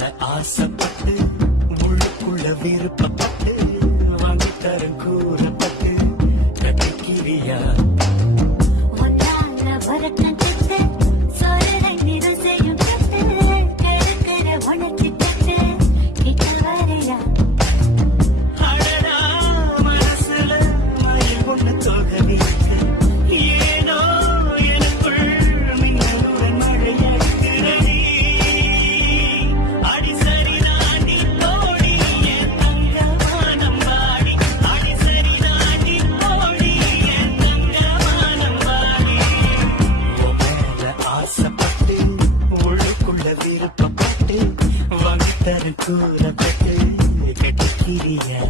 ஆசைப்பட்டு உள்ளுக்குள்ள விருப்பப்பட்டு வாங்கி தரும் கூறப்பட்டு கட்டிக்கிறியா விருப்பப்பட்டு வாங்கி தரும் கூறப்பட்டு கட்டிக்கிறியா